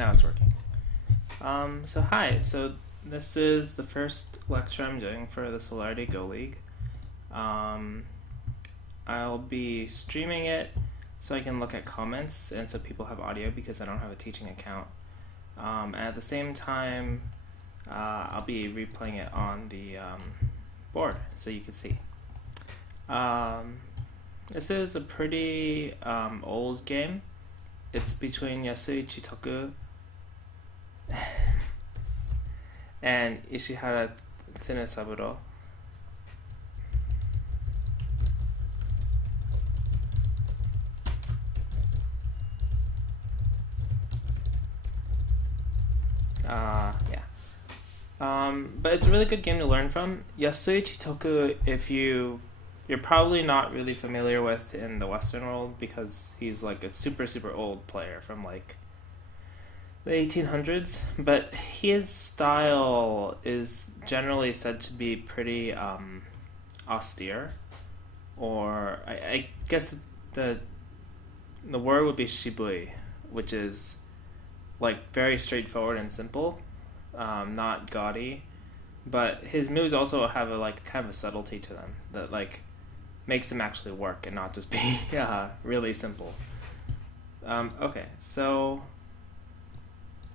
Now it's working. So hi. So this is the first lecture I'm doing for the Solarity Go League. I'll be streaming it so I can look at comments and so people have audio because I don't have a teaching account. And at the same time, I'll be replaying it on the board so you can see. This is a pretty old game. It's between Yasui Chitoku and Ishihara Tsunesaburo. But it's a really good game to learn from. Yasui Chitoku, if you're probably not really familiar with in the Western world because he's like a super old player from like the 1800s, but his style is generally said to be pretty austere, or I guess the word would be shibui, which is like very straightforward and simple, not gaudy, but his moves also have a kind of a subtlety to them that like makes them actually work and not just be really simple. Okay, so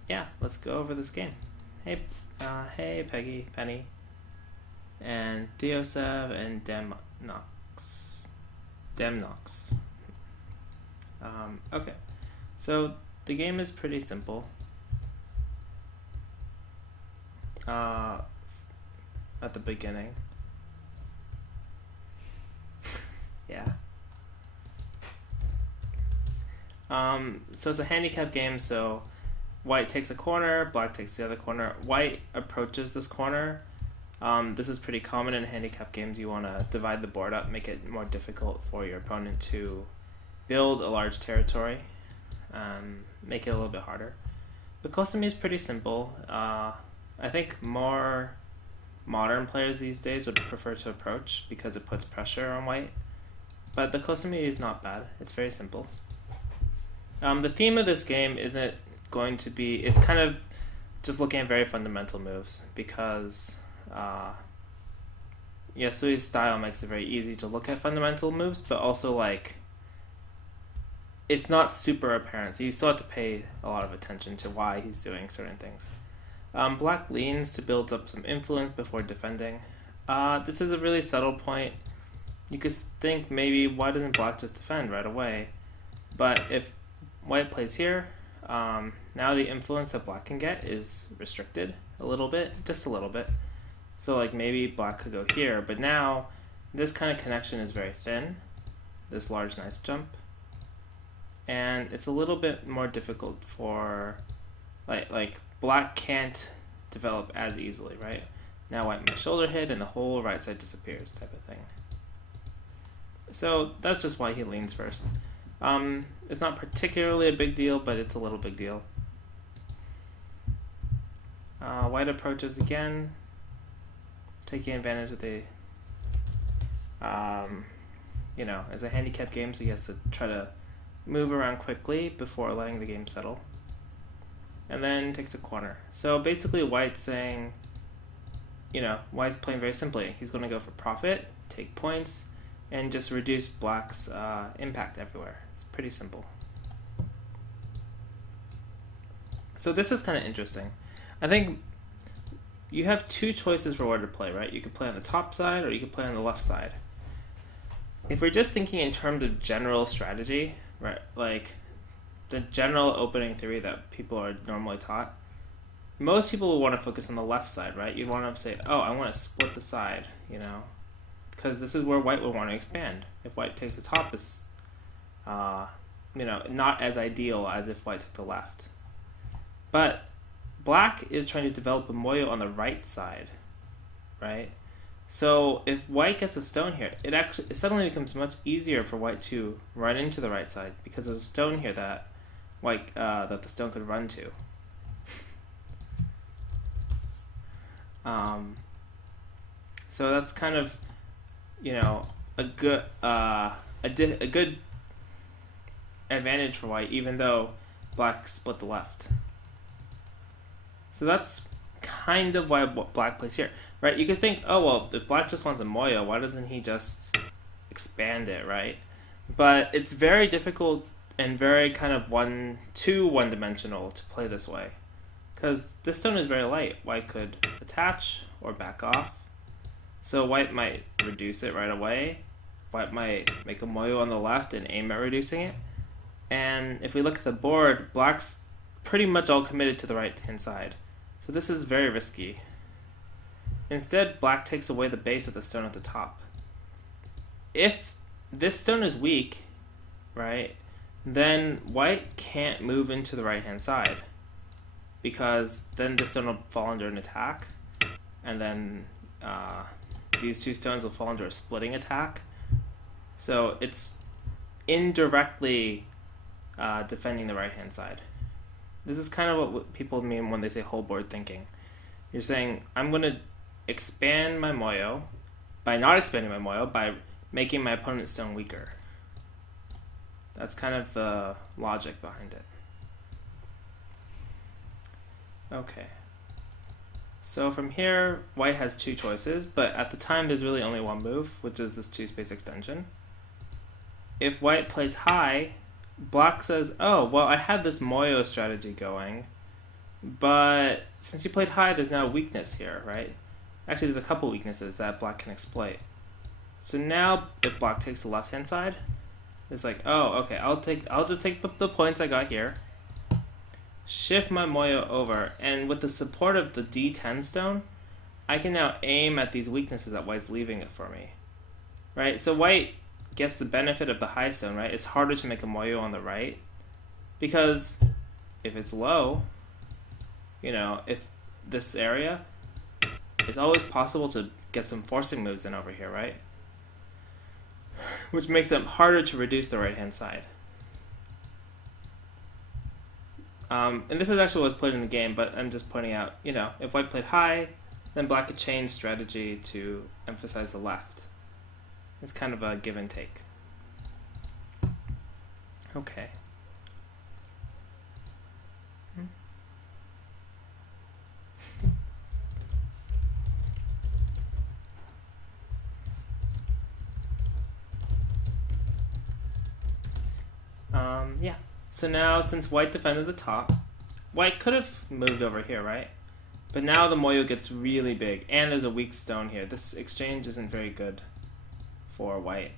yeah, let's go over this game. Hey Peggy, Penny, and Theosev and Demnox. Okay, so the game is pretty simple. At the beginning. Yeah. So it's a handicap game, so white takes a corner, black takes the other corner. White approaches this corner. This is pretty common in handicap games. You want to divide the board up, make it more difficult for your opponent to build a large territory, make it a little bit harder. The Kosomi is pretty simple. I think more modern players these days would prefer to approach because it puts pressure on white. But the Kosomi is not bad. It's very simple. The theme of this game isn't going to be... It's kind of just looking at very fundamental moves because Yasui's style makes it very easy to look at fundamental moves, but also like it's not super apparent, so you still have to pay a lot of attention to why he's doing certain things. Black leans to build up some influence before defending. This is a really subtle point. You could think maybe why doesn't black just defend right away? But if white plays here, now the influence that black can get is restricted a little bit, just a little bit. So like maybe black could go here, but now this kind of connection is very thin, this large nice jump. And it's a little bit more difficult for like black can't develop as easily, right? Now white makes shoulder hit and the whole right side disappears type of thing. So that's just why he leans first. It's not particularly a big deal, but it's a little big deal. White approaches again, taking advantage of the, it's a handicap game, so he has to try to move around quickly before letting the game settle. And then takes a corner. So basically white's saying, white's playing very simply. He's going to go for profit, take points, and just reduce black's impact everywhere. It's pretty simple. So this is kind of interesting. I think you have two choices for where to play, right? You could play on the top side or you could play on the left side. If we're just thinking in terms of general strategy, right, like the general opening theory that people are normally taught, most people will want to focus on the left side, right? You'd want to say, oh, I want to split the side, because this is where white would want to expand. If white takes the top, it's, not as ideal as if white took the left. But black is trying to develop a moyo on the right side, right? So if white gets a stone here, it suddenly becomes much easier for white to run into the right side because there's a stone here that that the stone could run to. So that's kind of, a good advantage for white, even though black split the left. So that's kind of why black plays here, right? You could think, oh, well, if black just wants a Moyo, why doesn't he just expand it, right? But it's very difficult and very kind of one-dimensional to play this way. Because this stone is very light. White could attach or back off. So white might reduce it right away. White might make a Moyo on the left and aim at reducing it. And if we look at the board, black's pretty much all committed to the right-hand side. So this is very risky. Instead, black takes away the base of the stone at the top. If this stone is weak, right, then white can't move into the right-hand side, because then this stone will fall under an attack, and then these two stones will fall under a splitting attack. So it's indirectly defending the right-hand side. This is kind of what people mean when they say whole board thinking. You're saying, I'm going to expand my Moyo by not expanding my Moyo, by making my opponent's stone weaker. That's kind of the logic behind it. Okay. So from here, white has two choices, but at the time there's really only one move, which is this two-space extension. If white plays high, black says, oh, well, I had this Moyo strategy going, but since you played high, there's now a weakness here, right? Actually, there's a couple weaknesses that black can exploit. So now, if black takes the left-hand side, it's like, oh, okay, I'll just take the points I got here, shift my Moyo over, and with the support of the D10 stone, I can now aim at these weaknesses that white's leaving it for me, right? So white gets the benefit of the high stone, right? It's harder to make a Moyo on the right, because if it's low, you know, if this area, it's always possible to get some forcing moves in over here, right? Which makes it harder to reduce the right-hand side. And this is actually what was played in the game, but I'm just pointing out, you know, if white played high, then black could change strategy to emphasize the left. It's kind of a give and take. Okay. Yeah. So now, since white defended the top, white could have moved over here, right? But now the Moyo gets really big, and there's a weak stone here. This exchange isn't very good for white.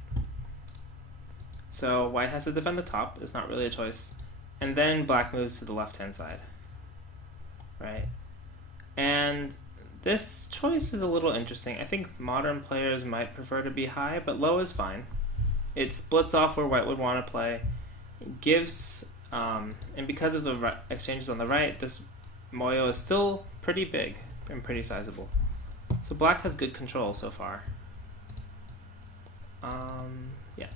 So white has to defend the top. It's not really a choice. And then black moves to the left-hand side, right? And this choice is a little interesting. I think modern players might prefer to be high, but low is fine. It splits off where white would want to play. It gives, and because of the exchanges on the right, this Moyo is still pretty big and pretty sizable. So black has good control so far. Yeah.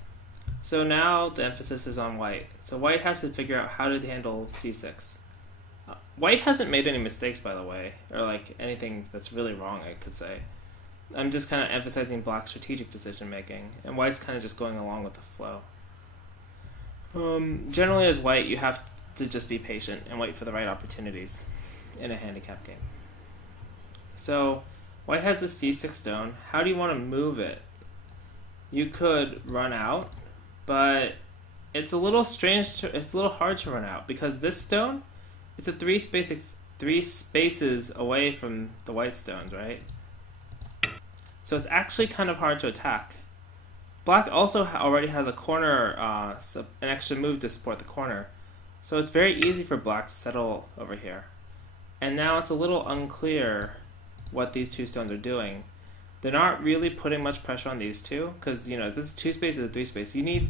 So now the emphasis is on white. So white has to figure out how to handle c6. White hasn't made any mistakes, by the way, or like anything that's really wrong, I could say. I'm just kind of emphasizing black's strategic decision making, and white's kind of just going along with the flow. Generally, as white, you have to just be patient and wait for the right opportunities in a handicap game. So white has the c6 stone. How do you want to move it? You could run out, but it's a little strange. It's a little hard to run out because this stone, it's a three spaces away from the white stones, right? So it's actually kind of hard to attack. Black also already has a corner, an extra move to support the corner. So it's very easy for black to settle over here. And now it's a little unclear what these two stones are doing. They're not really putting much pressure on these two, because, you know, this is 2 spaces and 3 space. You need,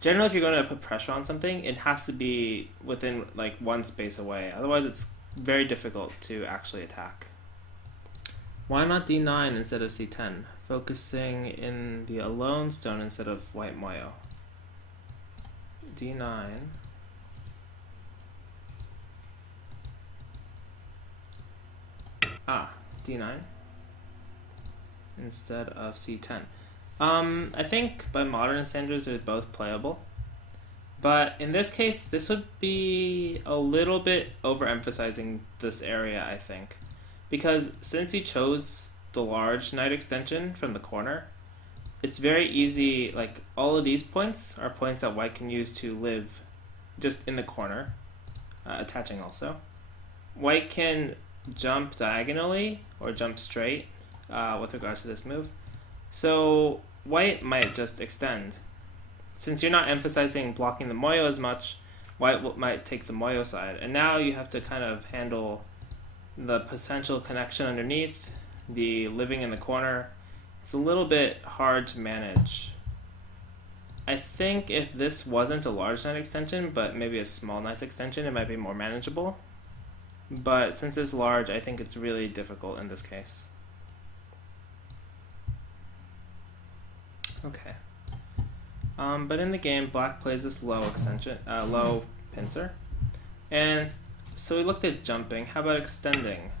generally if you're going to put pressure on something, it has to be within like 1 space away. Otherwise it's very difficult to actually attack. Why not d9 instead of c10? Focusing in the alone stone instead of white Moyo. d9. d9 instead of c10. I think by modern standards they're both playable, But in this case, this would be a little bit overemphasizing this area, I think. Because since you chose the large knight extension from the corner, it's very easy, like all of these points are points that white can use to live just in the corner, attaching also. White can jump diagonally or jump straight with regards to this move. So white might just extend. Since you're not emphasizing blocking the moyo as much, white might take the moyo side. And now you have to kind of handle the potential connection underneath, the living in the corner. It's a little bit hard to manage. I think if this wasn't a large knight extension, but maybe a small knight extension, it might be more manageable. But since it's large, I think it's really difficult in this case. Okay. But in the game, black plays this low extension, low pincer. And so we looked at jumping. How about extending?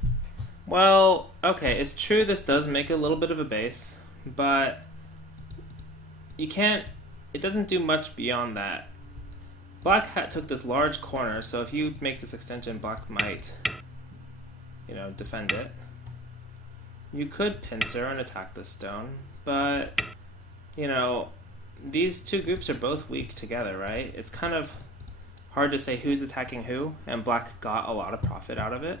Well, okay, it's true this does make a little bit of a base, but you can't, it doesn't do much beyond that. Black took this large corner, so if you make this extension, black might, defend it. You could pincer and attack this stone, but, these two groups are both weak together, right? It's kind of hard to say who's attacking who, and black got a lot of profit out of it.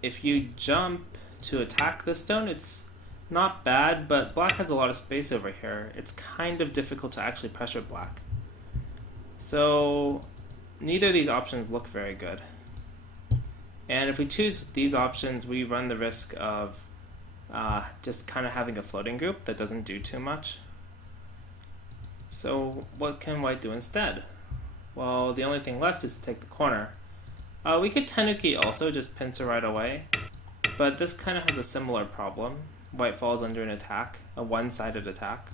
If you jump to attack this stone, it's not bad, but black has a lot of space over here. It's kind of difficult to actually pressure black. So neither of these options look very good. And if we choose these options, we run the risk of just kind of having a floating group that doesn't do too much. So what can white do instead? Well, the only thing left is to take the corner. We could tenuki also, just pincer right away, but this kind of has a similar problem. White falls under an attack, a one-sided attack.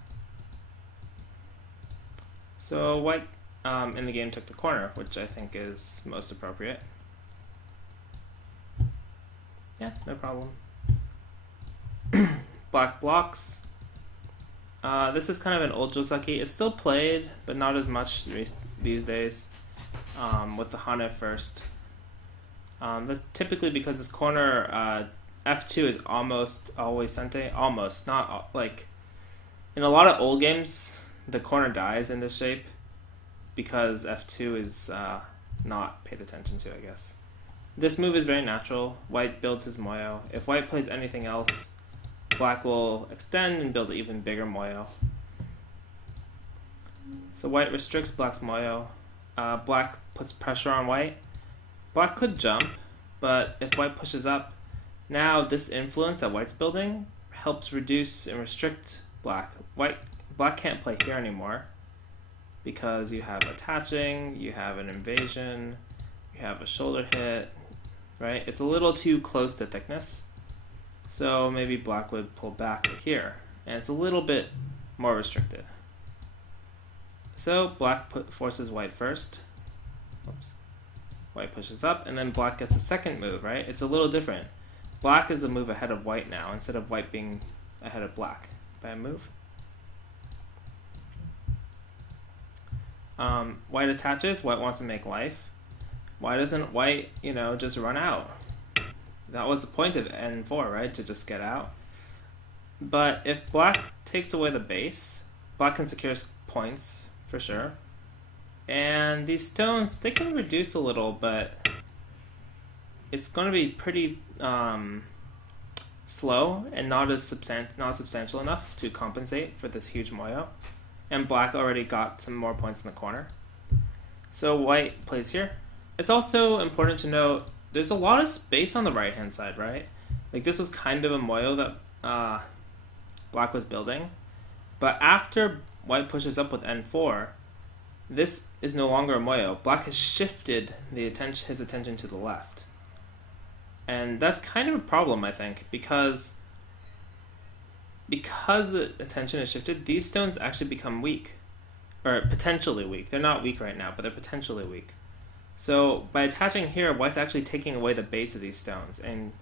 So white in the game took the corner, which I think is most appropriate. Yeah, no problem. Black blocks. This is kind of an old Joseki. It's still played, but not as much these days, with the Hane first. That's typically because this corner, F2 is almost always sente. Almost, not like in a lot of old games, the corner dies in this shape because F2 is not paid attention to, I guess. This move is very natural. White builds his moyo. If white plays anything else, black will extend and build an even bigger moyo. So white restricts black's moyo. Black puts pressure on white. Black could jump, but if white pushes up, now this influence that white's building helps reduce and restrict black. Black can't play here anymore because you have attaching, you have an invasion, you have a shoulder hit, right? It's a little too close to thickness. So maybe black would pull back here, and it's a little bit more restricted. So black forces white first. Oops. White pushes up, and then black gets a second move, right? It's a little different. Black is the move ahead of white now, instead of white being ahead of black by a move. White attaches, white wants to make life. Why doesn't white, just run out? That was the point of N4, right? To just get out. But if black takes away the base, black can secure points, for sure. And these stones, they can reduce a little, but it's going to be pretty slow and not substantial enough to compensate for this huge moyo. And black already got some more points in the corner. So white plays here. It's also important to note there's a lot of space on the right-hand side, right? Like this was kind of a moyo that black was building. But after white pushes up with N4, this is no longer a moyo. Black has shifted his attention to the left. And that's kind of a problem, I think, because the attention is shifted, these stones actually become weak. Or potentially weak. They're not weak right now, but they're potentially weak. So by attaching here, white's actually taking away the base of these stones, and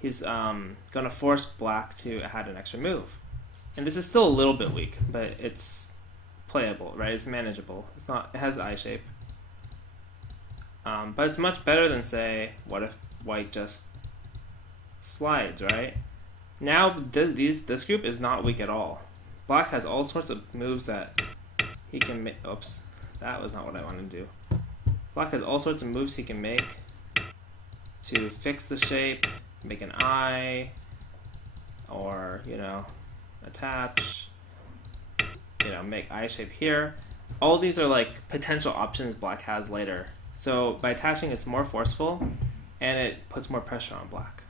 he's going to force black to add an extra move. And this is still a little bit weak, but it's playable, right? It's manageable. It's not. It has eye shape, but it's much better than, say, what if white just slides, right? Now this group is not weak at all. Black has all sorts of moves that he can make. Oops, that was not what I wanted to do. Black has all sorts of moves he can make to fix the shape, make an eye, or, you know, attach, you know, make eye shape here. All these are like potential options Black has later. So by attaching, it's more forceful and it puts more pressure on Black.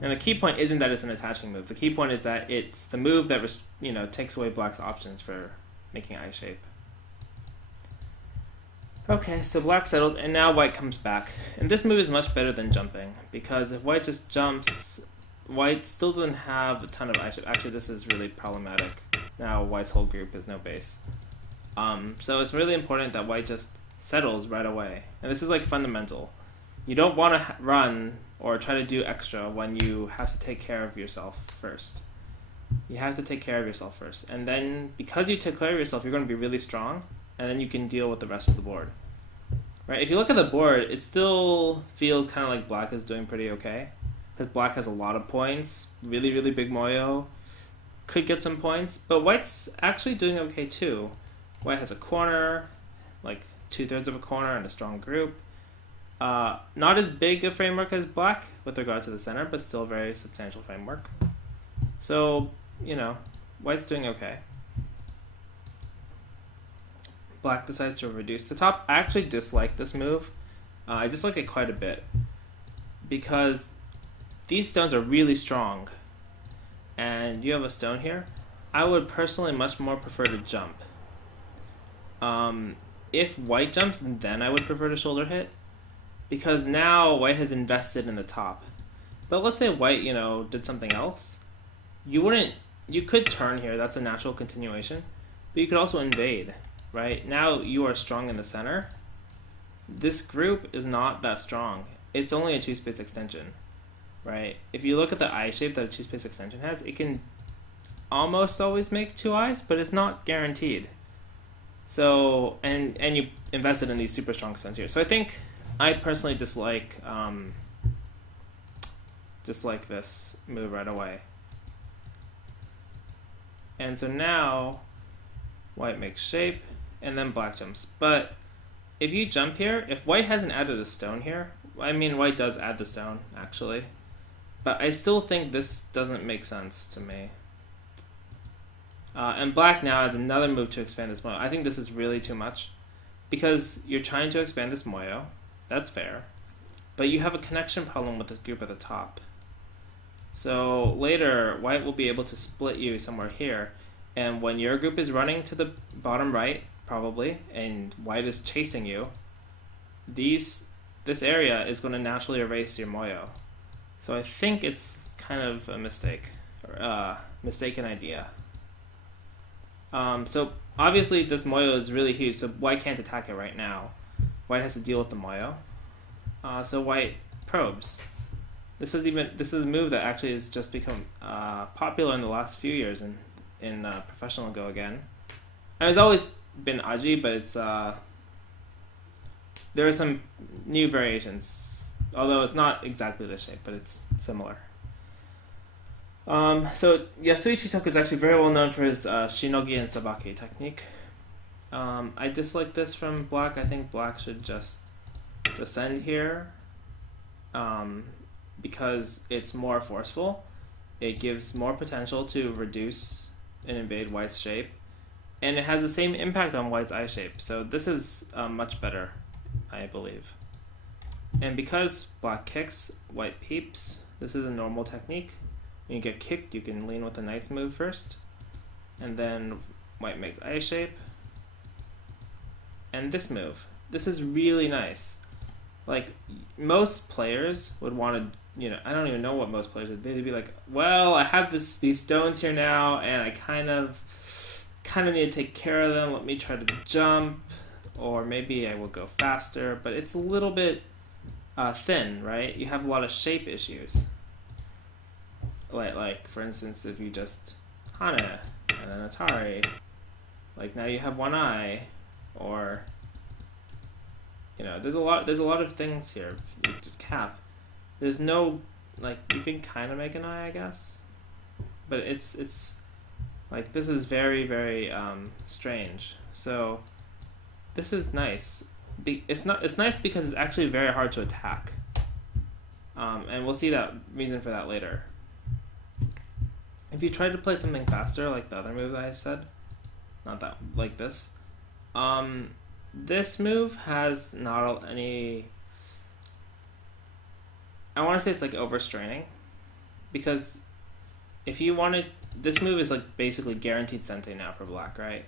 And the key point isn't that it's an attaching move. The key point is that it's the move that, you know, takes away Black's options for making eye shape. Okay, so Black settles, and now White comes back. And this move is much better than jumping, because if White just jumps, White still doesn't have a ton of eye shape. Actually, this is really problematic. Now White's whole group is no base. So it's really important that White just settles right away. And this is like fundamental. You don't want to run or try to do extra when you have to take care of yourself first. You have to take care of yourself first. And then, because you take care of yourself, you're going to be really strong, and then you can deal with the rest of the board. Right? If you look at the board, it still feels kind of like Black is doing pretty okay. Because Black has a lot of points, really, really big Moyo, could get some points, but White's actually doing okay too. White has a corner, like 2/3 of a corner and a strong group. Not as big a framework as Black with regard to the center, but still a very substantial framework. So, you know, White's doing okay. Black decides to reduce the top. I actually dislike this move. I dislike it quite a bit because these stones are really strong, and you have a stone here. I would personally much more prefer to jump. If White jumps, then I would prefer to shoulder hit, because now White has invested in the top. But let's say White, you know, did something else. You could turn here. That's a natural continuation, but you could also invade. Right? Now you are strong in the center. This group is not that strong. It's only a 2-space extension. Right? If you look at the eye shape that a 2-space extension has, it can almost always make 2 eyes, but it's not guaranteed. So, and you invested in these super strong stones here. So I think I personally dislike this move right away. And so now White makes shape, and then Black jumps. But if you jump here, if White hasn't added a stone here, I mean, White does add the stone, actually. But I still think this doesn't make sense to me. And Black now adds another move to expand this Moyo. I think this is really too much, because you're trying to expand this Moyo. That's fair. But you have a connection problem with this group at the top. So later, White will be able to split you somewhere here. And when your group is running to the bottom right, probably, and White is chasing you, this area is going to naturally erase your Moyo. So I think it's kind of a mistake, or mistaken idea. So obviously this Moyo is really huge, so White can't attack it right now. White has to deal with the Moyo. So White probes. This is a move that actually has just become popular in the last few years in professional Go again. And it's always been Aji, but it's there are some new variations, although it's not exactly the shape, but it's similar. So Yasui Chitoku is actually very well known for his Shinogi and Sabaki technique. I dislike this from Black. I think Black should just descend here because it's more forceful. It gives more potential to reduce and invade White's shape, and it has the same impact on White's eye shape. So this is much better, I believe. And because Black kicks, White peeps. This is a normal technique. When you get kicked, you can lean with the Knight's move first, and then White makes eye shape. And this move. This is really nice. Like, most players would want to, you know, I don't even know what most players would. They'd be like, well, I have these stones here now, and I kind of need to take care of them. Let me try to jump, or maybe I will go faster. But it's a little bit thin, right? You have a lot of shape issues. Like for instance, if you just Hana and then Atari, Like now you have one eye, or you know, there's a lot of things here. Just cap. There's no, like, you can kind of make an eye, I guess, but it's like, this is very, very strange. So this is nice. It's nice because it's actually very hard to attack, and we'll see that reason for that later. If you try to play something faster, like the other move I said, not that, like this, this move has not any, I want to say it's like overstraining, because if you wanted, this move is like basically guaranteed Sente now for black, right?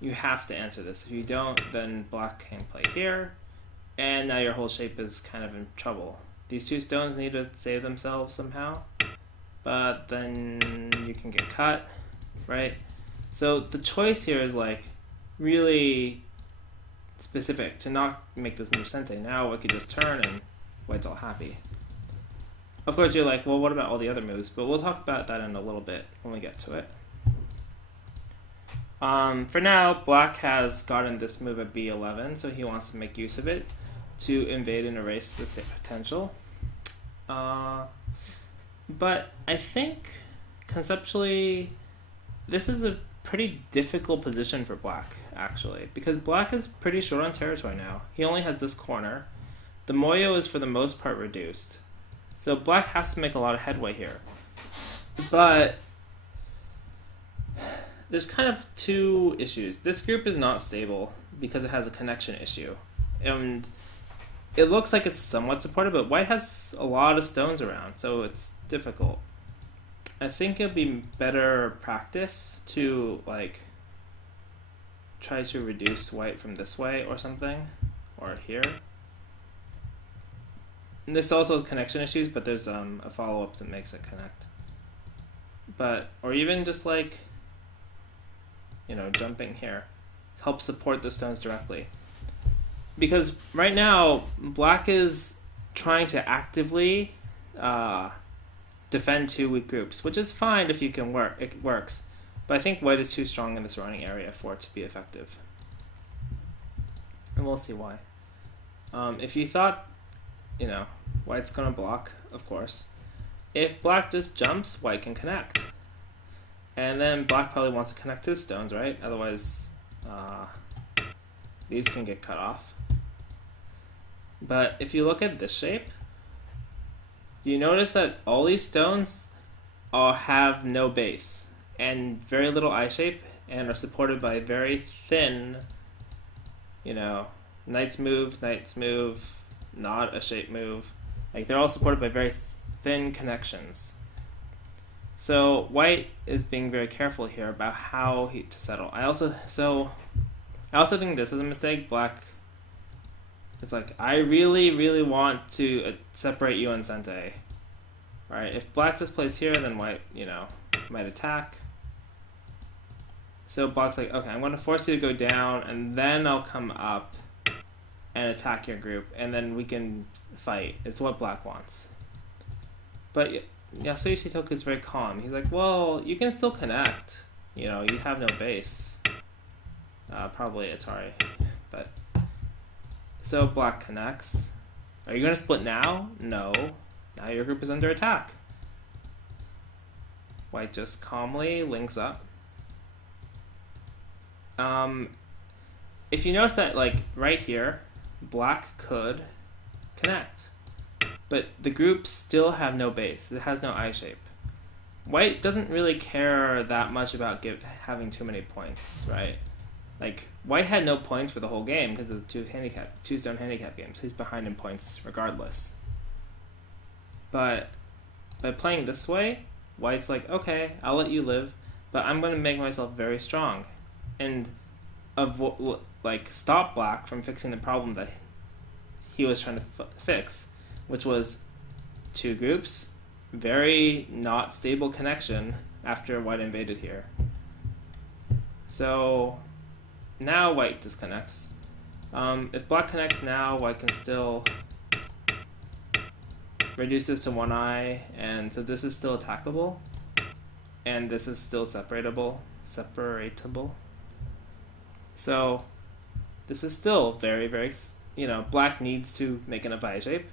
You have to answer this. If you don't, then black can play here, and now your whole shape is kind of in trouble. These two stones need to save themselves somehow, but then you can get cut, right? So the choice here is like really specific to not make this move Sente. Now I could just turn and white's all happy. Of course you're like, well, what about all the other moves? But we'll talk about that in a little bit when we get to it. For now, black has gotten this move at B11, so he wants to make use of it to invade and erase this potential. But I think conceptually this is a pretty difficult position for black, actually, because black is pretty short on territory now. He only has this corner. The Moyo is for the most part reduced, so black has to make a lot of headway here. But there's kind of two issues. This group is not stable because it has a connection issue, and it looks like it's somewhat supported, but white has a lot of stones around, so it's difficult. I think it'd be better practice to like try to reduce white from this way or something, or here. And this also has connection issues, but there's a follow-up that makes it connect. But, or even just like, you know, jumping here helps support the stones directly. Because right now, black is trying to actively defend two weak groups, which is fine if you can work. It works, but I think white is too strong in this running area for it to be effective, and we'll see why. If you thought, you know, white's gonna block, of course. If black just jumps, white can connect, and then black probably wants to connect his stones, right? Otherwise, these can get cut off. But if you look at this shape, you notice that all these stones all have no base and very little eye shape and are supported by very thin, you know, knight's move, not a shape move. Like, they're all supported by very thin connections. So white is being very careful here about how to settle. I also think this is a mistake. Black is like, I really want to separate you and Sente. Right? If black just plays here, then white, you know, might attack. So black's like, okay, I'm going to force you to go down, and then I'll come up and attack your group, and then we can fight. It's what black wants. But Yasui Shitoku is very calm. He's like, well, you can still connect. You know, you have no base. Probably Atari, but... So black connects. Are you going to split now? No. Now your group is under attack. White just calmly links up. If you notice that, like, right here, black could connect. But the groups still have no base. It has no eye shape. White doesn't really care that much about having too many points, right? Like, white had no points for the whole game because of the two stone handicap games. He's behind in points regardless. But by playing this way, white's like, okay, I'll let you live, but I'm going to make myself very strong and stop black from fixing the problem that he was trying to fix, which was two groups, very not stable connection after white invaded here. So now white disconnects. If black connects now, white can still reduce this to one eye, and so this is still attackable, and this is still separatable. So this is still very, very, black needs to make an FI shape.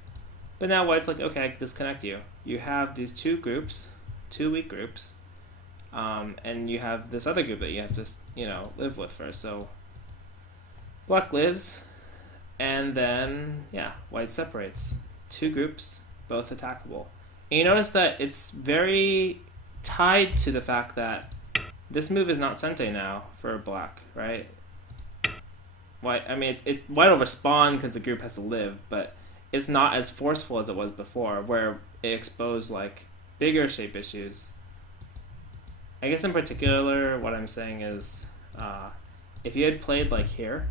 But now white's like, okay, I can disconnect you. You have these two groups, two weak groups, and you have this other group that you have to, live with first. So black lives, and then, white separates. Two groups, both attackable. And you notice that it's very tied to the fact that this move is not Sente now for black, right? White will respond because the group has to live, but it's not as forceful as it was before, where it exposed like bigger shape issues. I guess in particular, what I'm saying is, if you had played like here,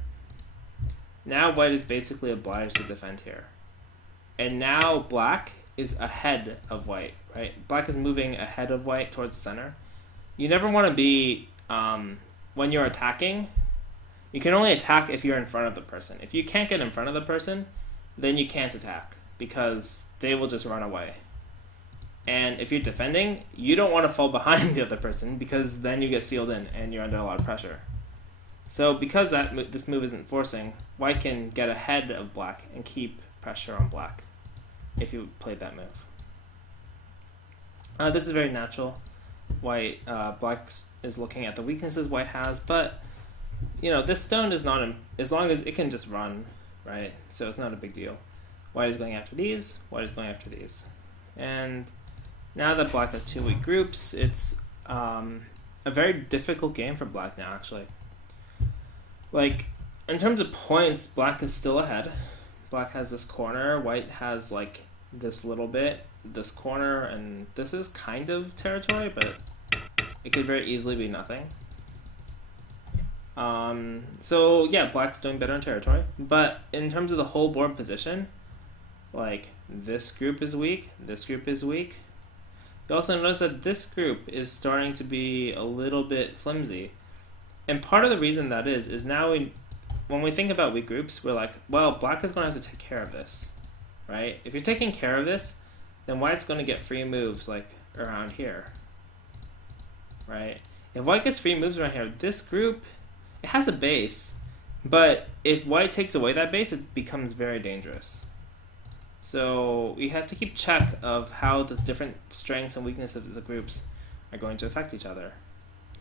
now white is basically obliged to defend here, and now black is ahead of white, right? Black is moving ahead of white towards the center. You never want to be, when you're attacking, you can only attack if you're in front of the person. If you can't get in front of the person, then you can't attack because they will just run away. And if you're defending, you don't want to fall behind the other person because then you get sealed in and you're under a lot of pressure. So because this move isn't forcing, white can get ahead of black and keep pressure on black if you played that move. This is very natural. Black is looking at the weaknesses white has, but this stone is not, as long as it can just run, right? So it's not a big deal. White is going after these, white is going after these. And now that black has two weak groups, it's a very difficult game for black now, actually. Like, in terms of points, black is still ahead. Black has this corner, white has like this little bit, this corner, and this is kind of territory, but it could very easily be nothing. So yeah, black's doing better in territory, but in terms of the whole board position, like this group is weak, this group is weak. You also notice that this group is starting to be a little bit flimsy, and part of the reason that is now when we think about weak groups, we're like, well, black is going to have to take care of this, right? If you're taking care of this, then white's going to get free moves like around here, right? If white gets free moves around here, this group, it has a base, but if white takes away that base, it becomes very dangerous. So we have to keep check of how the different strengths and weaknesses of the groups are going to affect each other.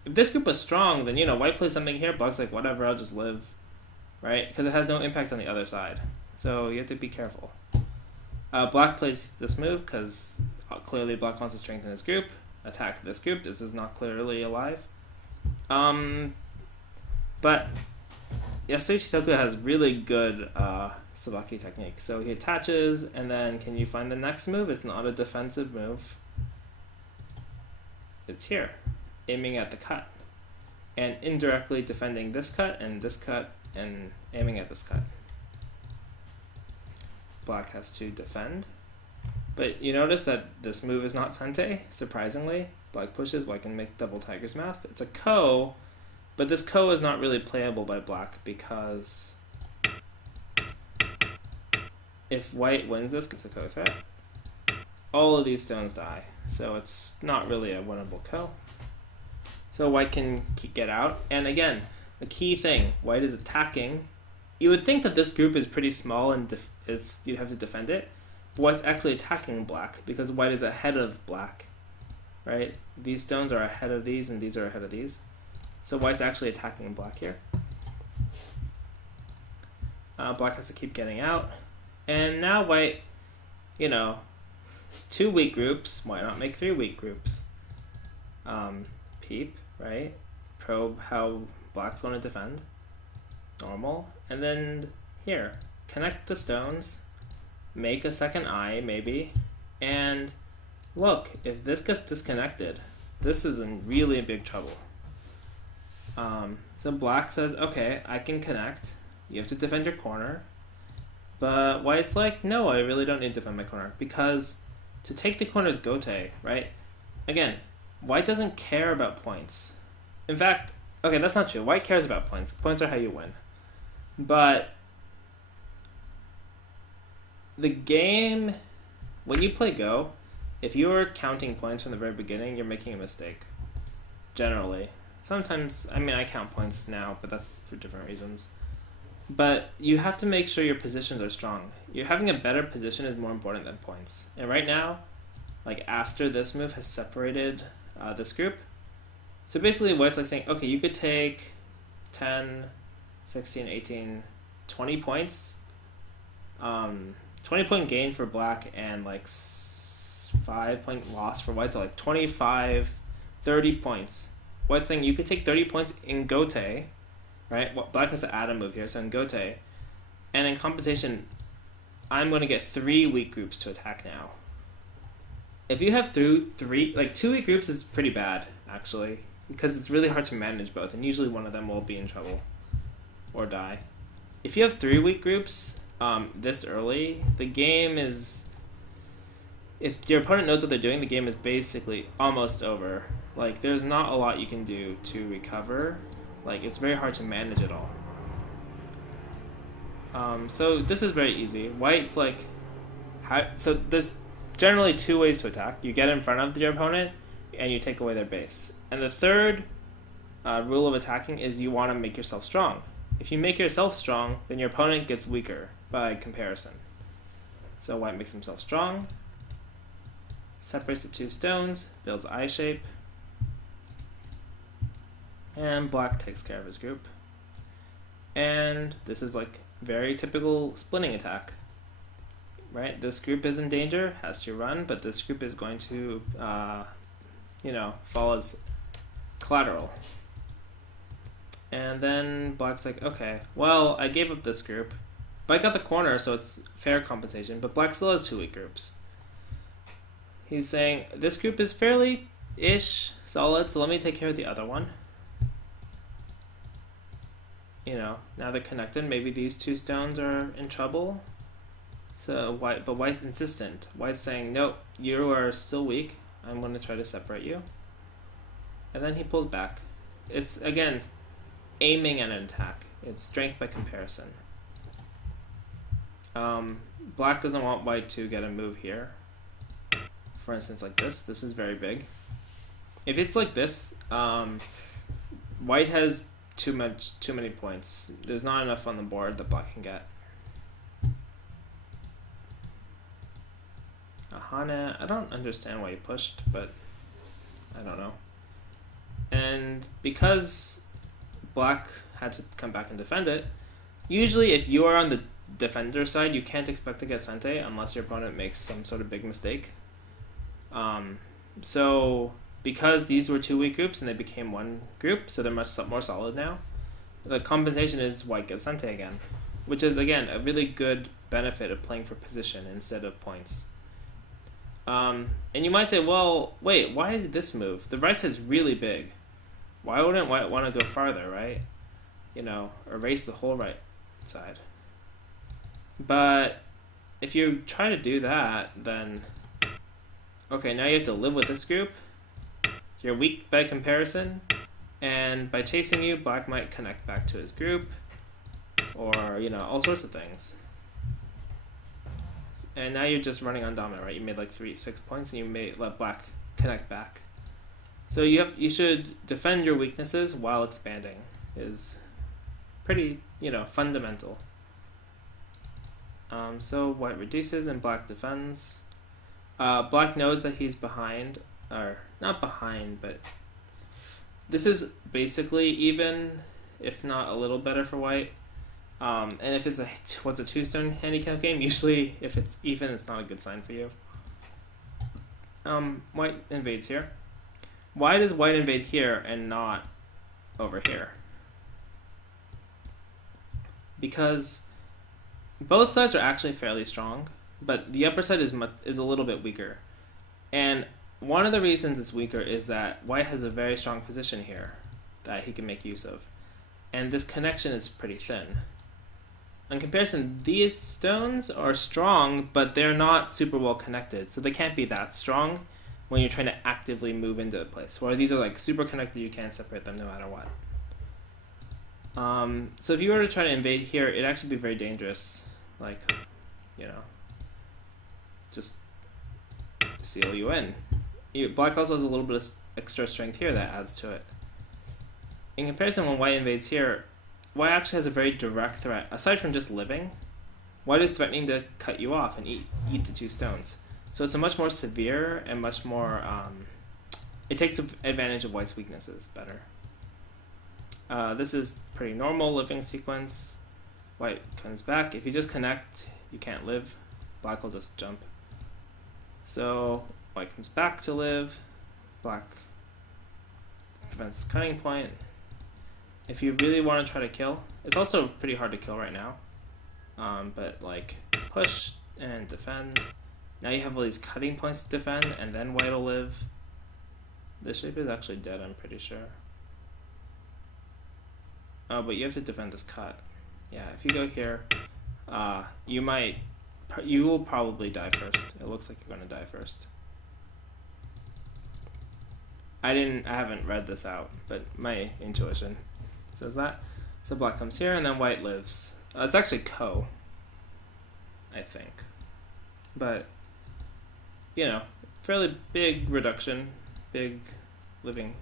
If this group was strong, then white plays something here, black's like, whatever, I'll just live, right? Because it has no impact on the other side. So you have to be careful. Black plays this move because clearly black wants to strengthen his group, attack this group. This is not clearly alive. But Yasuichi Toku has really good Sabaki technique. So he attaches, and then can you find the next move? It's not a defensive move. It's here, aiming at the cut. And indirectly defending this cut, and aiming at this cut. Black has to defend. But you notice that this move is not Sente, surprisingly. Black pushes, white can make double tiger's mouth. It's a ko, but this ko is not really playable by black because if white wins this, it's a ko threat. All of these stones die, so it's not really a winnable ko. So white can get out, and again, the key thing, white is attacking. You would think that this group is pretty small and you'd have to defend it, but white's actually attacking black because white is ahead of black, right? These stones are ahead of these, and these are ahead of these. So white's actually attacking black here. Black has to keep getting out. And now white, two weak groups. Why not make three weak groups? Peep, right? Probe how black's going to defend. Normal. And then here, connect the stones. Make a second eye, maybe. And look, if this gets disconnected, this is in really big trouble. So black says, okay, I can connect. You have to defend your corner. But white's like, no, I really don't need to defend my corner. Because to take the corner is gote, right? Again, white doesn't care about points. In fact, okay, that's not true. White cares about points. Points are how you win. But the game, when you play Go, if you're counting points from the very beginning, you're making a mistake. Generally. Sometimes, I mean, I count points now, but that's for different reasons. But you have to make sure your positions are strong. You're having a better position is more important than points. And right now, like after this move has separated this group, so basically white's like saying, okay, you could take 10, 16, 18, 20 points. 20-point gain for black and like 5-point loss for white, so like 25, 30 points. White's saying you could take 30 points in Gote, right? Well, black has to add a move here, so in Gote. And in compensation, I'm going to get 3 weak groups to attack now. If you have three, like 2 weak groups is pretty bad, actually, because it's really hard to manage both, and usually one of them will be in trouble or die. If you have 3 weak groups this early, the game is... If your opponent knows what they're doing, the game is basically almost over. Like, there's not a lot you can do to recover. Like, it's very hard to manage it all. So this is very easy. White's like... So there's generally 2 ways to attack. You get in front of your opponent, and you take away their base. And the third rule of attacking is you want to make yourself strong. If you make yourself strong, then your opponent gets weaker by comparison. So white makes himself strong. Separates the 2 stones, builds eye shape, and black takes care of his group. And this is like very typical splitting attack, right? This group is in danger, has to run, but this group is going to, fall as collateral. And then black's like, okay, well, I gave up this group, but I got the corner, so it's fair compensation, but black still has 2 weak groups. He's saying, this group is fairly-ish solid, so let me take care of the other one. Now they're connected. Maybe these 2 stones are in trouble. So white's insistent. White's saying, nope, you are still weak. I'm going to try to separate you. And then he pulls back. It's, again, aiming at an attack. It's strength by comparison. Black doesn't want white to get a move here. For instance, like this. This is very big. If it's like this, white has too many points. There's not enough on the board that black can get. Ahane, I don't understand why he pushed, but I don't know. And because black had to come back and defend it, usually if you are on the defender side, you can't expect to get Sente unless your opponent makes some sort of big mistake. So because these were 2 weak groups and they became 1 group, so they're much more solid now, the compensation is white gets Sente again, which is, again, a really good benefit of playing for position instead of points. And you might say, well, wait, why is this move? The right side's really big. Why wouldn't white want to go farther, right? Erase the whole right side. But if you try to do that, then... Okay, now you have to live with this group. You're weak by comparison, and by chasing you, black might connect back to his group, or, all sorts of things. And now you're just running on dominant, right? You made like 6 points, and you let black connect back. So you should defend your weaknesses while expanding. Is pretty, fundamental. So white reduces and black defends. Black knows that he's behind, or not behind, but this is basically even, if not a little better for white. And if it's what's a 2-stone handicap game, usually if it's even, it's not a good sign for you. White invades here. Why does white invade here and not over here? Because both sides are actually fairly strong, but the upper side is a little bit weaker. And one of the reasons it's weaker is that white has a very strong position here that he can make use of. And this connection is pretty thin. In comparison, these stones are strong, but they're not super well connected, so they can't be that strong when you're trying to actively move into a place. Where these are like super connected, you can't separate them no matter what. So if you were to try to invade here, it'd actually be very dangerous. Like, just seal you in. Black also has a little bit of extra strength here that adds to it. in comparison, when white invades here, white actually has a very direct threat. Aside from just living, white is threatening to cut you off and eat the 2 stones. So it's a much more severe and much more... it takes advantage of white's weaknesses better. This is pretty normal living sequence. White comes back. If you just connect, you can't live. Black will just jump. So white comes back to live. Black prevents cutting point. If you really want to try to kill, it's also pretty hard to kill right now. But like push and defend. Now you have all these cutting points to defend, and then white will live. This shape is actually dead, I'm pretty sure. Oh, but you have to defend this cut. Yeah, if you go here, you will probably die first. It looks like you're going to die first. I haven't read this out, but my intuition says that. So black comes here, and then white lives. It's actually Ko, I think. But, you know, fairly big reduction, big living.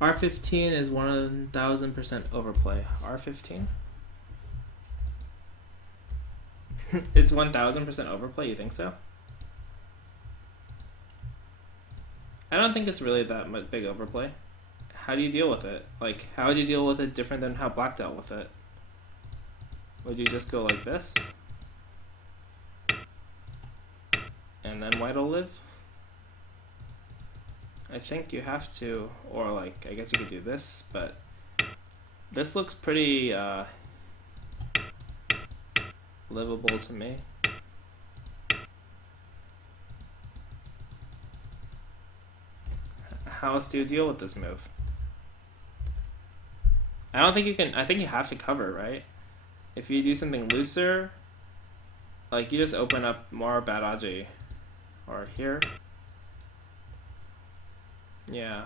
R15 is 1000% overplay. R15? It's 1000% overplay, you think so? I don't think it's really that much big overplay. How do you deal with it? Like, how would you deal with it different than how black dealt with it? Would you just go like this? And then white will live? I think you have to, or like, I guess you could do this, but this looks pretty livable to me. How else do you deal with this move? I don't think you can, I think you have to cover, right? If you do something looser, like you just open up more Badaji. Or here. Yeah.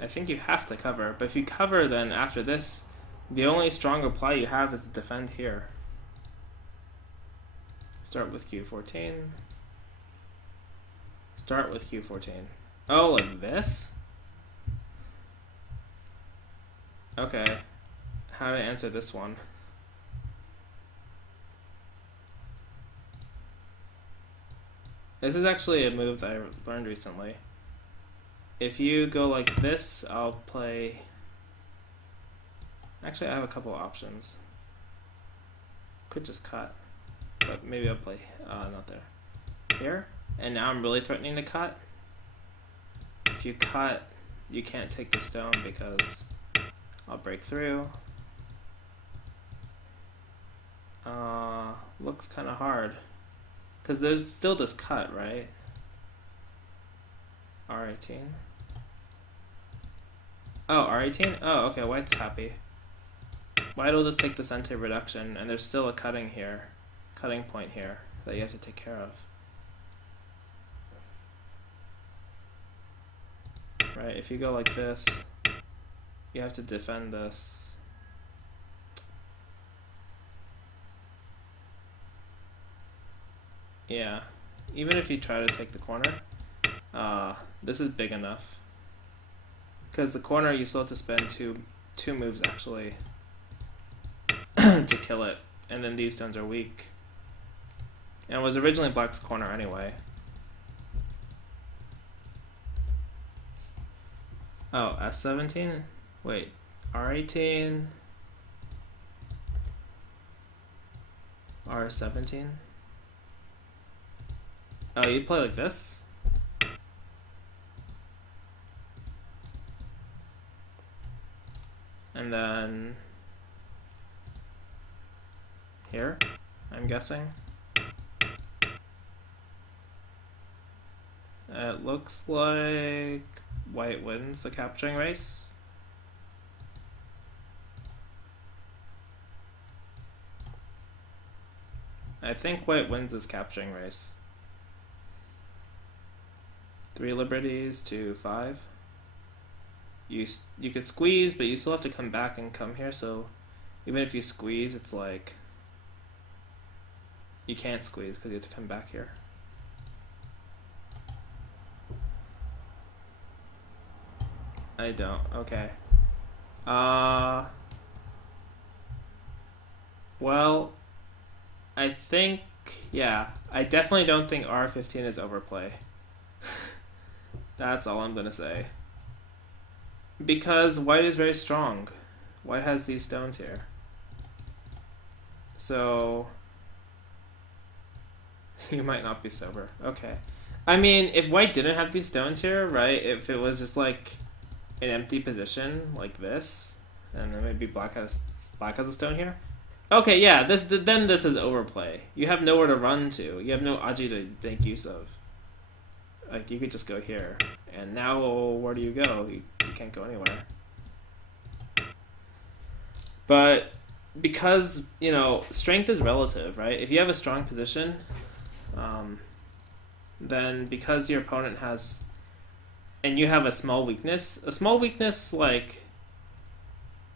I think you have to cover, but if you cover, then after this, the only strong reply you have is to defend here. Start with Q14. Start with Q14. Oh, like this? Okay. How to answer this one? This is actually a move that I learned recently. If you go like this, I'll play... Actually, I have a couple options. Could just cut, but maybe I'll play not there. Here, and now I'm really threatening to cut. If you cut, you can't take the stone because I'll break through. Looks kind of hard. Because there's still this cut, right? R18. Oh, R18? Oh, okay, white's happy. White will just take this anti-reduction, and there's still a cutting here. Cutting point here that you have to take care of. Right, if you go like this, you have to defend this. Yeah, even if you try to take the corner, this is big enough. Because the corner, you still have to spend two moves actually to kill it, and then these stones are weak. And it was originally black's corner anyway. Oh, S17? Wait, R18? R17? Oh, you play like this? And then... here, I'm guessing. It looks like white wins the capturing race. I think white wins this capturing race. 3 liberties to 5. You could squeeze, but you still have to come back and come here, so even if you squeeze, it's like you can't squeeze because you have to come back here. I don't. Okay. Well, I think, yeah, I definitely don't think R15 is overplay. That's all I'm gonna say. Because white is very strong. White has these stones here. So, you might not be sober. Okay. I mean, if white didn't have these stones here, right, if it was just like an empty position like this, and then maybe black has a stone here. Okay, yeah, then this is overplay. You have nowhere to run to. You have no aji to make use of. Like, you could just go here. And now, where do you go? You can't go anywhere. But because, you know, strength is relative, right? If you have a strong position, then because your opponent has... And you have a small weakness, like...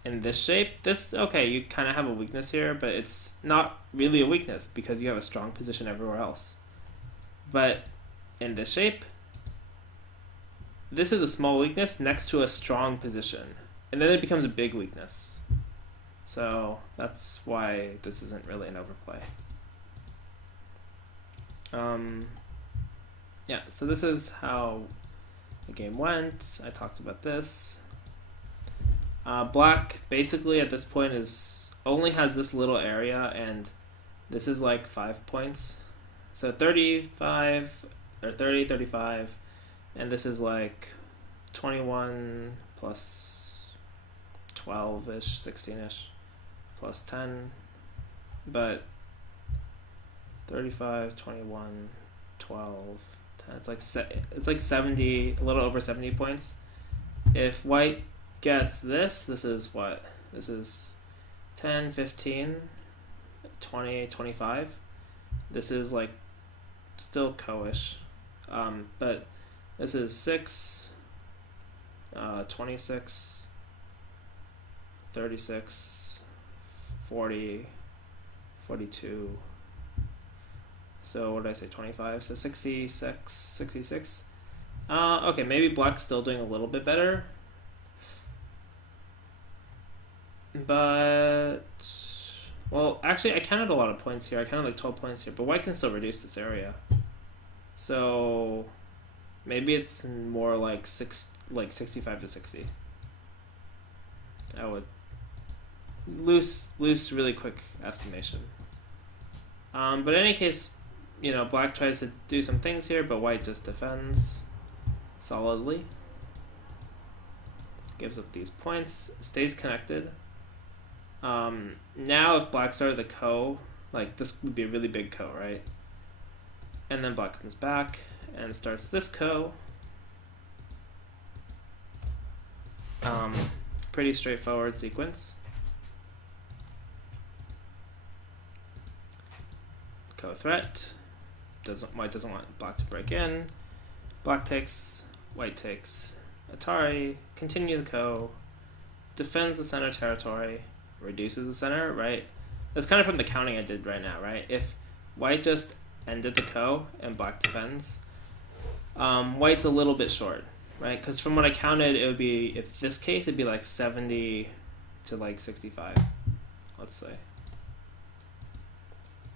in this shape, okay, you kind of have a weakness here, but it's not really a weakness because you have a strong position everywhere else. But in this shape, this is a small weakness next to a strong position, and then it becomes a big weakness. So that's why this isn't really an overplay. Yeah, so this is how the game went. I talked about this. Black basically at this point only has this little area, and this is like 5 points. So 35 or 30, 35, and this is like 21 plus 12-ish, 16-ish, plus 10, but 35, 21, 12, 10. It's like 70, a little over 70 points. If white gets this is what? This is 10, 15, 20, 25. This is like still co-ish. But this is 6, 26, 36, 40, 42. So what did I say? 25. So 66. Okay, maybe black's still doing a little bit better. But, well, actually I counted a lot of points here. I counted like 12 points here, but white can still reduce this area. So maybe it's more like 65 to 60. I would loose really quick estimation. But in any case, you know, black tries to do some things here, but white just defends solidly. Gives up these points, stays connected. Now if black started the ko, like this would be a really big ko, right? And then black comes back and starts this ko. Pretty straightforward sequence. Ko threat. White doesn't want black to break in. Black takes, white takes Atari, continue the ko, defends the center territory, reduces the center, right? That's kind of from the counting I did right now, right? If white just ended the ko and black defends, white's a little bit short, right? Because from what I counted, it would be, if this case, it'd be like 70 to like 65, let's say.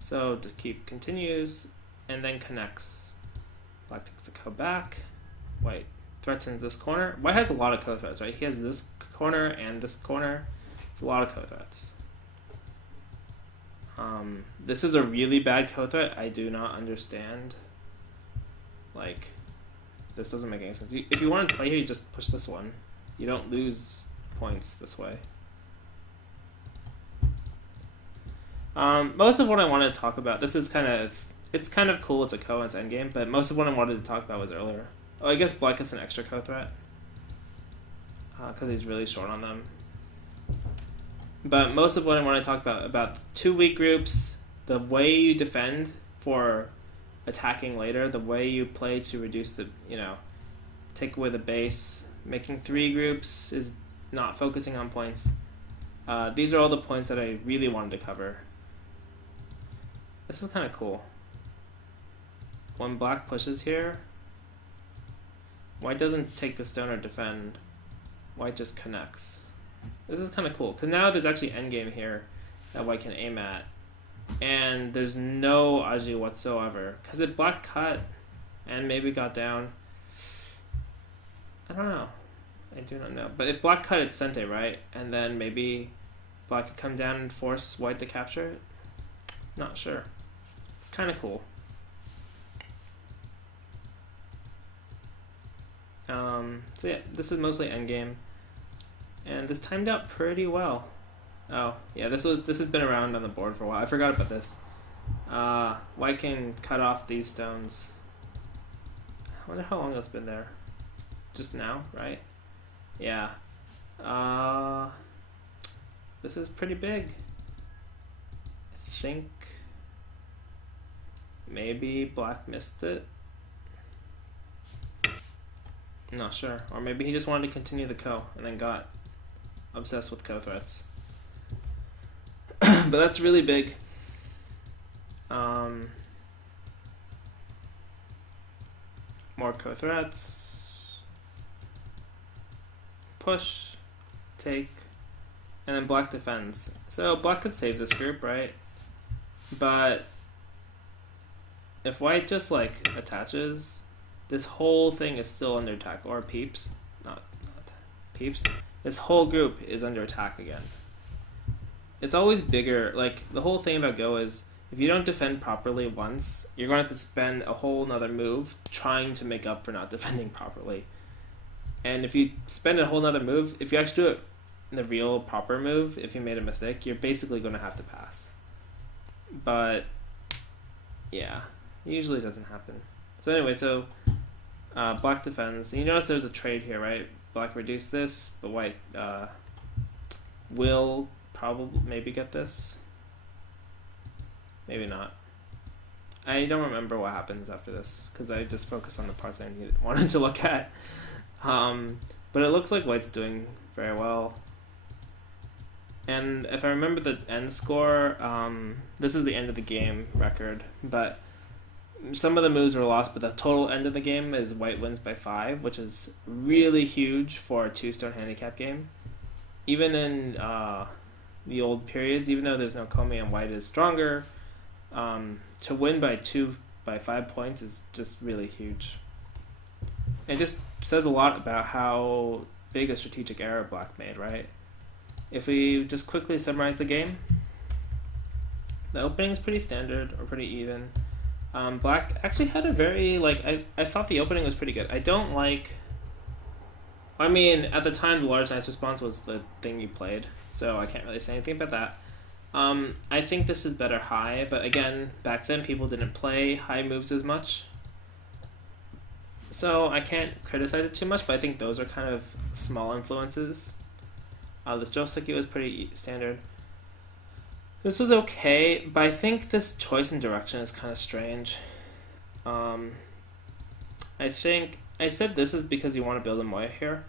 So the keep continues and then connects. Black takes the ko back, white threatens this corner. White has a lot of ko threats, right? He has this corner and this corner. It's a lot of ko threats. This is a really bad ko threat. I do not understand. Like, this doesn't make any sense. If you want to play here, you just push this one. You don't lose points this way. Most of what I wanted to talk about, it's kind of cool, it's a ko, it's endgame, but most of what I wanted to talk about was earlier. Oh, I guess black gets an extra ko threat, because he's really short on them. But most of what I want to talk about 2 weak groups, the way you defend for attacking later, the way you play to reduce the, take away the base, making 3 groups is not focusing on points. These are all the points that I really wanted to cover. This is kind of cool. When black pushes here, white doesn't take the stone or defend. white just connects. This is kind of cool, because now there's actually endgame here that white can aim at. And there's no Aju whatsoever. Because if black cut and maybe got down, I don't know. I do not know. But if black cut, it's Sente, right? And then maybe black could come down and force white to capture it? Not sure. It's kind of cool. So yeah, this is mostly endgame. And this timed out pretty well. Oh, yeah, this has been around on the board for a while. I forgot about this. White can cut off these stones. I wonder how long that's been there. Just now, right? Yeah. This is pretty big. I think maybe black missed it. I'm not sure. Or maybe he just wanted to continue the ko and then got obsessed with ko threats. But that's really big. More ko threats. Push. Take. And then black defends. So black could save this group, right? But if white just like attaches, this whole thing is still under attack. Or peeps. Not peeps. This whole group is under attack again. It's always bigger. Like, the whole thing about Go is, if you don't defend properly once, you're going to have to spend a whole nother move trying to make up for not defending properly. And if you spend a whole nother move, if you actually do it in the real proper move, if you made a mistake, you're basically going to have to pass. But, yeah, it usually doesn't happen. So anyway, black defends. And you notice there's a trade here, right? Black reduced this, but white will probably maybe get this. Maybe not. I don't remember what happens after this, because I just focused on the parts I wanted to look at. But it looks like white's doing very well. And if I remember the end score, this is the end of the game record, but some of the moves were lost, but the total end of the game is white wins by 5, which is really huge for a 2-stone handicap game. Even in the old periods, even though there's no Komi and white is stronger, to win by 5 points is just really huge. It just says a lot about how big a strategic error black made, right? If we just quickly summarize the game, the opening is pretty standard or pretty even. Black actually had a very, I thought the opening was pretty good. I don't like... I mean, at the time, the large nice response was the thing you played, so I can't really say anything about that. I think this is better high, but again, back then people didn't play high moves as much. So I can't criticize it too much, but I think those are kind of small influences. This Joseki was pretty standard. This was okay, but I think this choice and direction is kind of strange. I think I said this is because you want to build a Moya here.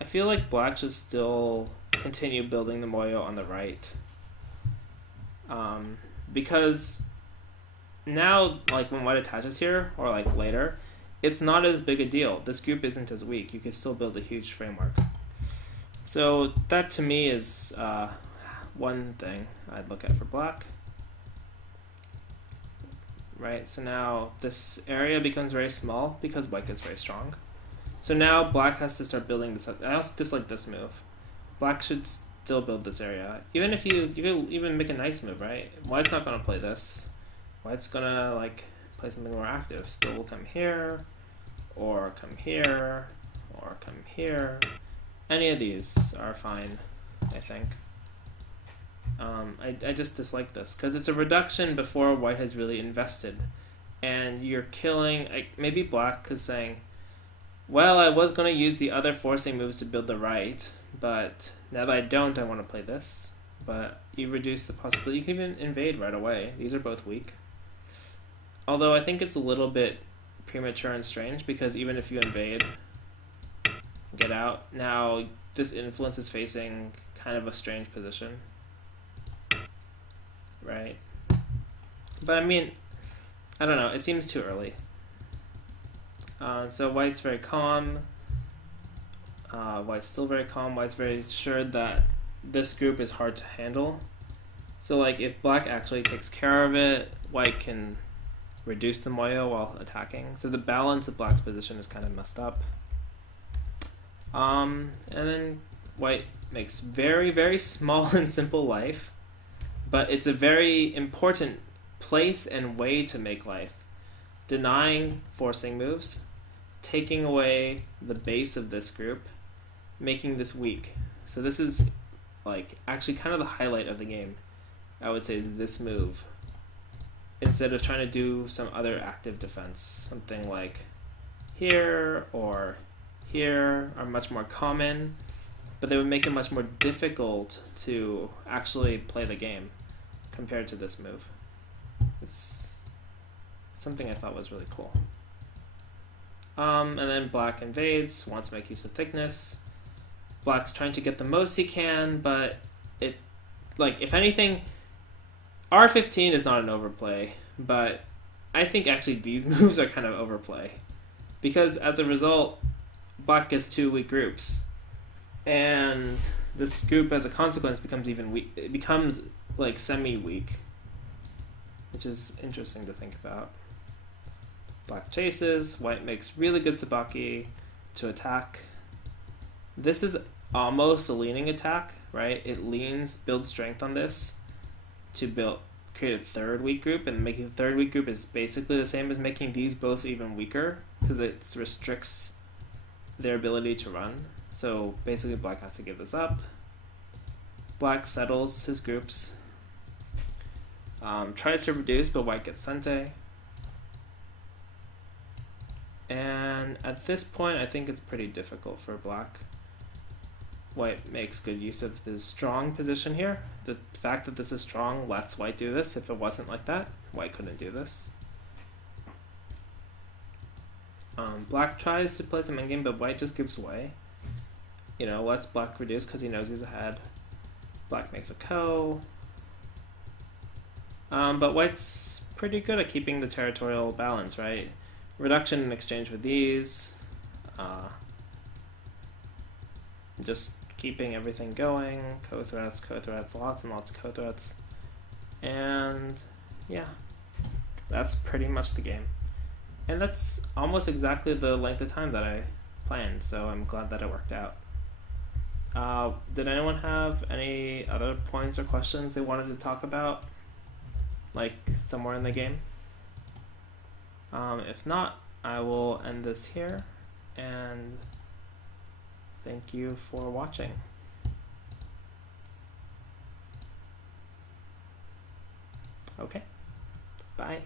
I feel like black should still continue building the Moya on the right. Because now, like, when white attaches here, or like later, it's not as big a deal. This group isn't as weak. You can still build a huge framework. So that to me is one thing I'd look at for black. Right, so now this area becomes very small because white gets very strong. So now black has to start building this up. I also dislike this move. Black should still build this area. Even if you could even make a nice move, right? White's not going to play this. White's going to like play something more active. Still come here, or come here, or come here. Any of these are fine, I think. I just dislike this because it's a reduction before white has really invested, and you're killing. Maybe black is saying, well, I was going to use the other forcing moves to build the right, but now that I don't, I want to play this. But you reduce the possibility. You can even invade right away. These are both weak. Although I think it's a little bit premature and strange, because even if you invade, get out, now this influence is facing kind of a strange position. Right? But I mean, I don't know, it seems too early. So white's very calm. White's still very calm. White's very sure that this group is hard to handle. So like if black actually takes care of it, white can reduce the moyo while attacking. So the balance of black's position is kind of messed up. And then white makes very, very small and simple life, but it's a very important place and way to make life. Denying forcing moves, taking away the base of this group, making this weak. So this is like actually kind of the highlight of the game. I would say this move, instead of trying to do some other active defense, something like here or here are much more common, but they would make it much more difficult to actually play the game compared to this move. It's something I thought was really cool. And then black invades, wants to make use of thickness. Black's trying to get the most he can, but it, like, if anything, R15 is not an overplay, but I think actually these moves are kind of overplay. Because as a result, black gets two weak groups. And this group, as a consequence, becomes even weak. It becomes, like, semi-weak. Which is interesting to think about. Black chases, white makes really good sabaki to attack. This is almost a leaning attack, right? It leans, builds strength on this to create a third weak group, and making the third weak group is basically the same as making these both even weaker, because it restricts their ability to run. So basically black has to give this up. Black settles his groups, tries to reduce, but white gets sente. And at this point, I think it's pretty difficult for black. White makes good use of this strong position here. The fact that this is strong lets white do this. If it wasn't like that, white couldn't do this. Black tries to play some endgame, but white just gives way. You know, lets black reduce because he knows he's ahead. Black makes a ko. But white's pretty good at keeping the territorial balance, right? Reduction in exchange with these. Just keeping everything going. Co-threats, lots and lots of co-threats. And yeah, that's pretty much the game. And that's almost exactly the length of time that I planned, so I'm glad that it worked out. Did anyone have any other points or questions they wanted to talk about, like somewhere in the game? If not, I will end this here, and thank you for watching. Okay, bye.